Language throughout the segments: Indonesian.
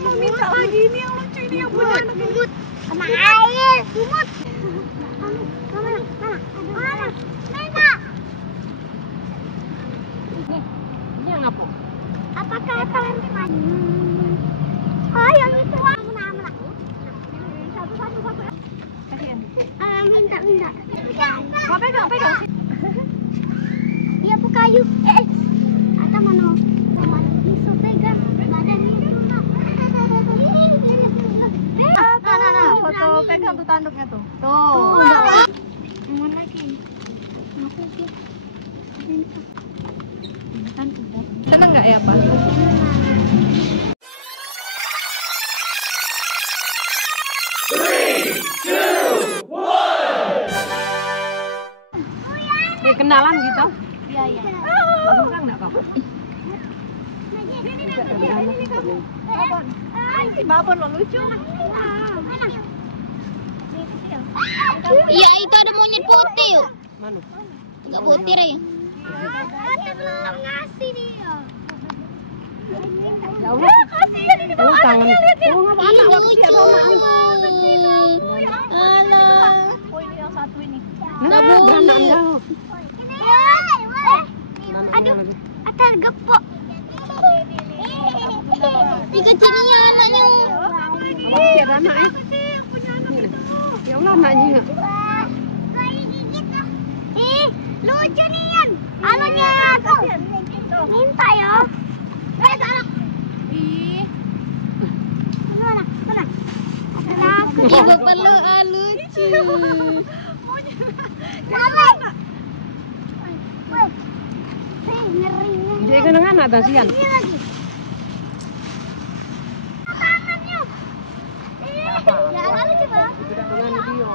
Mau minta lagi ini yang lucu ini yang punya anak ini. Kena air, sumut. Mana? Minta. Ini yang apa? Apakah kalian oh, yang itu. Mana? Satu. Kasihan. Minta. Mau pegang. Iya, bu kayu. Atau mana? Bisa pegang badannya. Nah, foto pegang tuh tanduknya tuh. Mana lagi? Seneng nggak ya, Pak? Kenalan gitu? Iya. Orang nggak Pak? Si Babon lo lucu. Iya, itu ada monyet putih. Mana? Enggak putih ya? Belum ngasih dia. Ya Allah. Kasihan ini bawa Kangen. Ih, lucu. Alah. Oh, ini yang satu ini. Nggak boleh. Aduh, ada gepok. Ini kecilnya anaknya. Biar anaknya. Ya Allah anaknya. Ih, lucu nih Yan. Anunya tuh. Minta ya. Salah. Ih. Mana? Ibu perlu lucu. Ngeri. Dia kan anak tasian. Ini lagi. Tangannya. Ya lalu coba. Dengan dia.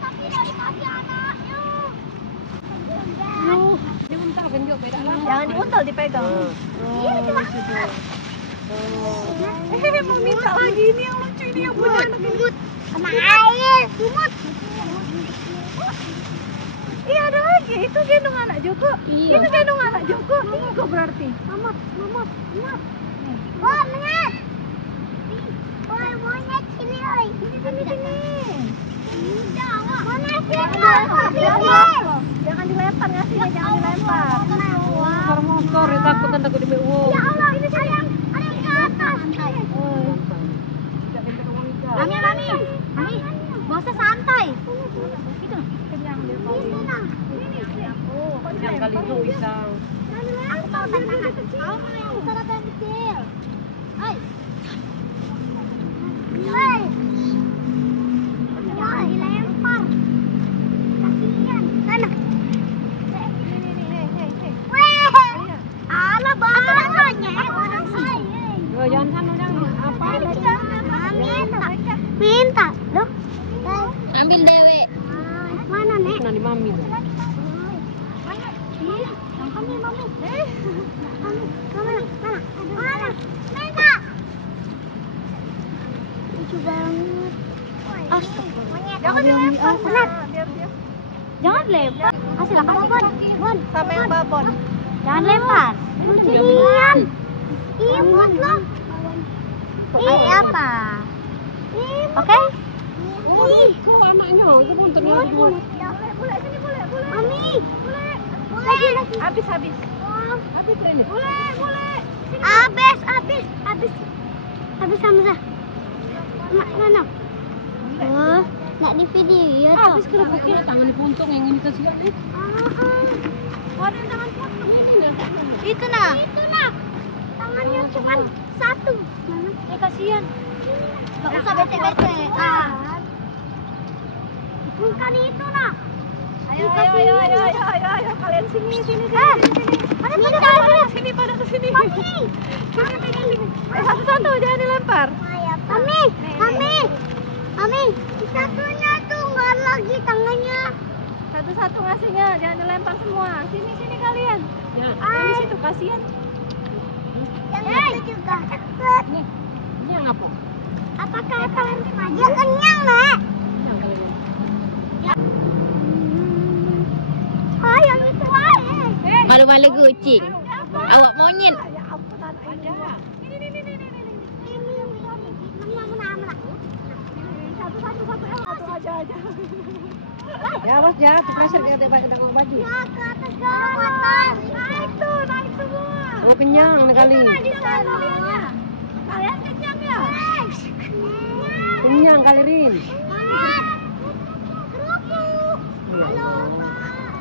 Tapi dari kaki anaknya. Diuntal genjok beda lah. Jangan diuntal, dipegang. Iya, coba. Mau minta lagi ini yang lucu ini yang punya anak ini. Kena air, sumut. Iya ada lagi, itu gendong anak Joko. Iya. Itu gendong anak Joko. Tiga berarti. Mamot. Wah, monyet. Wah, monyet sini, oi. Sini. Monyet sini. Jangan dilempar, ngasihnya jangan dilempar. Motor ya takut di BU. Ya Allah, ini ada yang ke atas. Mami. Bosnya santai. Itu. Kenyang dia Itu paling. nah. Kenyang kali itu bisa. Aku tahu tantangan. Kamu yang besar atau yang kecil? Hai. Jangan dilempar. Kasihan. Sana. Alah, bahayanya. Yo jangan apa? Minta. Loh. Ambil dewe. Mana, Nek? Pernah di mami. Ambil, Mami. Mana? Minta. Lucu banget. Astagfirullah. Jangan dilempar. Benar. Jangan lempar. Kasih lah, kasih. Bon. Sama yang babon. Jangan lempar. Lucu nian. Imut loh. Apa? Oke? Kok anaknya itu pun ternyata dua. Boleh. Mami. Boleh. Habis. Habis ini. Boleh. Habis Hamzah. Mana? Oh, nggak di video tuh. Habis kerupuknya tangan dipuntung yang ini kasihan nih. Ada yang tangan potong ini dah. Itu nah. Tangannya cuma satu. Kasihan. Nggak usah bete-bete. Bukan itu nah. Ayo. Kalian sini. Pada Sini, pada ke sini. Mami. Satu-satu, jangan dilempar. Mami. Satunya tuh nggak lagi tangannya. Satu-satu ngasihnya, jangan dilempar semua. Sini kalian. Ya. Yang di situ kasihan. Yang itu juga deket. Ini yang apa? Apakah kalian ya kenyang, Nek? Yang kalian. Yang itu, malu-malu kucing. Awak monyet. Ya ampun anak ini. Satu aja. Ya bos ya, dipleset ya tembak kena baju. Ya ke atas ke atas. Naik semua. Oh kenyang nih kali. Di sana lihatnya. Kalian kenyang ya? Kenyang kali Rin. Kerupuk. Halo Pak.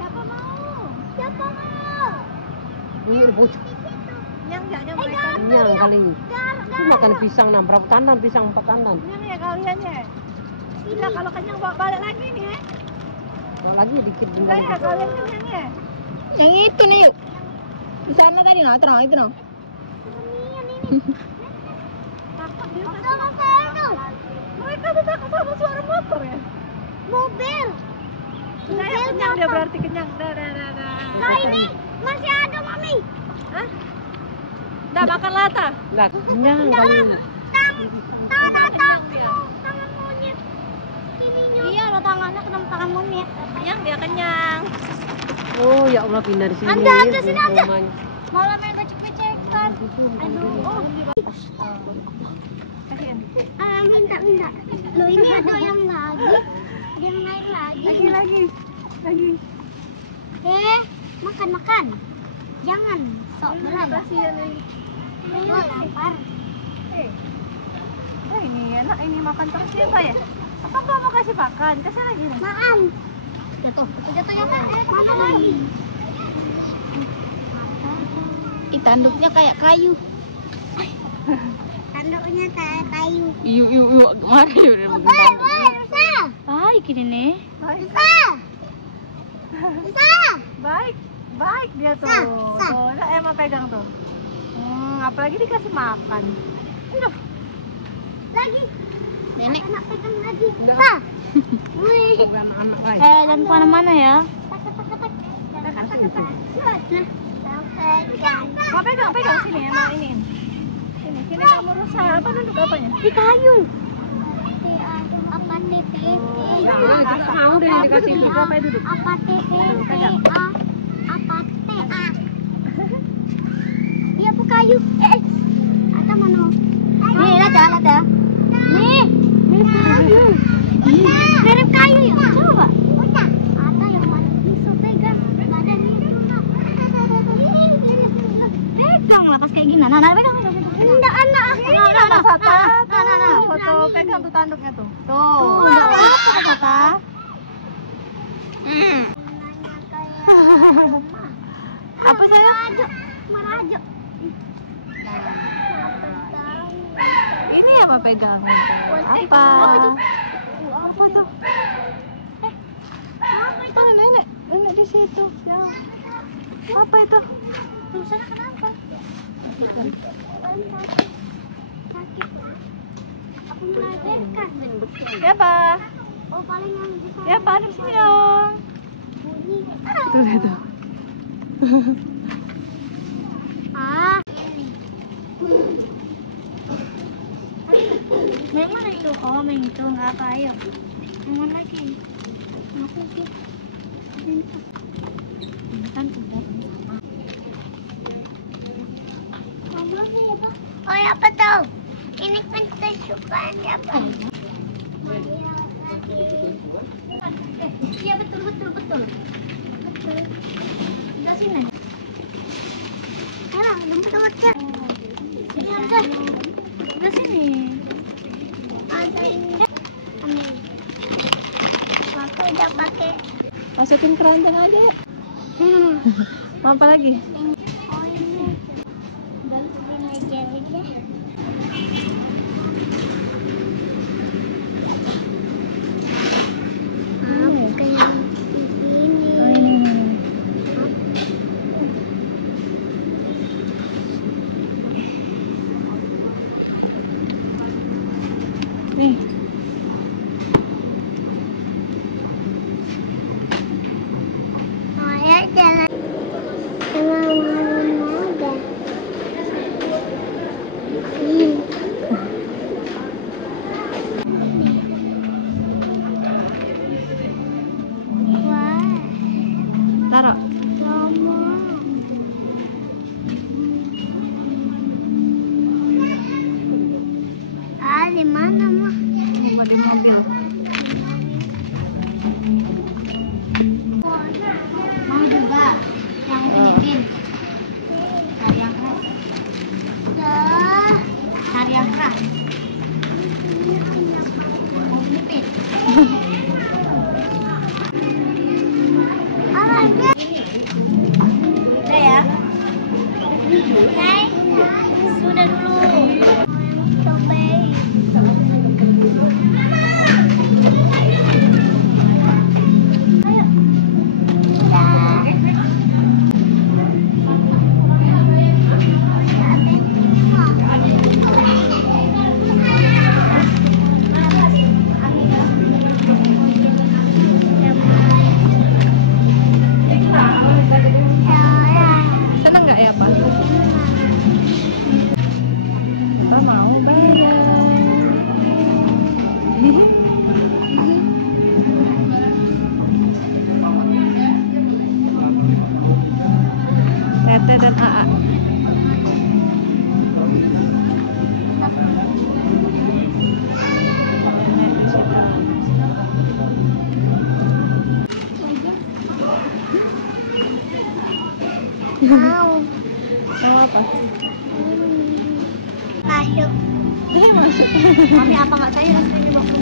Siapa mau? Siapa mau? Ini rebus. Kenyang enggaknya mereka? Kenyang kali. Itu makan pisang 6 berapa tandan pisang 4 tandan. Kenyang ya kalian ya? Tidak, kalau kenyang bawa balik lagi nih ya. Kalau lagi dikit Enggak ya, kalian kenyang ya? Yang itu nih yuk. Di sana tadi no, terang itu no. Takut dia pasti. Sama saya tuh. Mereka tuh takut sama suara motor ya? Mobil. Udah ya kenyang dia berarti kenyang. Dah. Nah ini masih ada mami. Hah? Udah makan lata? Lah kenyang kali. Tangan monyet. Ininya. Iya, ada tangannya kena tangan monyet. Kenyang dia kenyang. Oh ya Allah pindah di sini. Anda, sini aja. Rumahnya. Malah main kecek-kecekan. Aduh. Kasihan. Minta. Loh ini ada yang lagi. Yang naik lagi. Lagi. Makan. Jangan. Sok berat. Kasihan ini. Ayo lapar. Ini enak ini makan terus ya Pak ya? Apa kau mau kasih makan? Kasih lagi nih. Makan. Jatuh ya Pak. Mana lagi? Tanduknya kayak kayu. Tanduknya kayak kayu. Yuk, kemana yuk? Rusa. Baik ini nih. Rusa. Baik dia tuh. Sah. Tuh, nah, Emma pegang tuh. Apalagi dikasih makan. Aduh. Lagi. Nenek. Anak pegang lagi. Rusa. Wih. Bukan anak lagi. Jangan kemana-mana ya. Mau pegang sini Emma ini. Sini kamu rusak. Apa duduk apanya? Di kayu. Apa titik? Nah, kita mau deh dikasih itu apa itu duduk. Apa titik? Apa TA? Iya bu kayu. Atau mana? Nih, ada. Nih kayu. Mirip kayu ya? Coba. Atau yang mana? Bisa pegang badannya. Pegang lah pas kayak gini. Nah, pegang. Enggak anak. Nah. Foto pegang tuh tanduknya tuh. Tuh. Enggak apa-apa, Kakak. Apa saya? Merajuk. Ini apa pegang? Apa? Apa tuh? Apa nenek? Nenek di situ. Ya. Apa itu? Tulisannya kenapa? Sakit. Aku melahirkan. Ya Pak. Oh paling yang di sana Ya Pak, di sini dong. bunyi. Tuh. Yang mana itu? Oh, yang itu nggak apa ayo. Yang mana lagi? Apa sih? Ini kan udah. Oh ya betul. Ini kan kesukaan siapa? Iya betul. Betul. Udah sini. Sekarang jemput ya. Iya udah. Udah sini. Ada ini. Aku udah pakai. Masukin keranjang aja ya. Mau apa lagi? Oh ini. Dan ini aja. Apa yang ini? Nih. Saya jalan sama mama. Mau. Mau apa? Masuk. Masuk. Mami apa nggak saya rasanya bang?